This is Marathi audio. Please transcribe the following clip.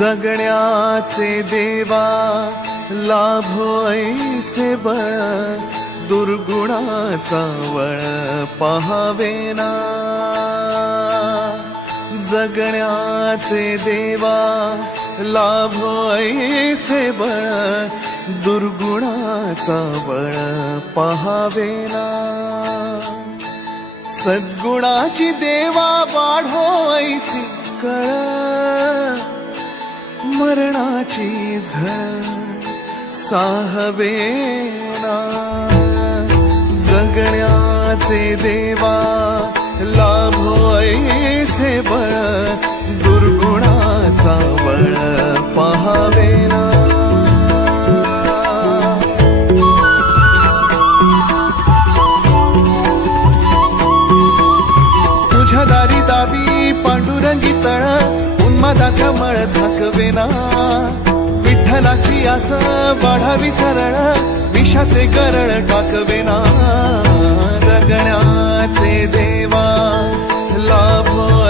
जगण्याचे देवा लाभो ऐसे बळ, दुर्गुणाचा वळ पहावेना. जगण्याचे देवा लाभो ऐसे बळ, दुर्गुणाचा बळ पहावेना. सद्गुणाची देवा वाढो ऐसी कळ, मरणाची झळ साहवेना. जगण्याचे देवा लाभो ऐसे बळ, दुर्गुणाचा बळ पहावेना. तुझ्या दारी दावी पांडुरंगी तळ, उन्मादाचा मळ झाकवेना. विठ्ठलाची आस वाढावी सरळ, विषाचे गरळ टाकवेना. जगण्याचे देवा लाभो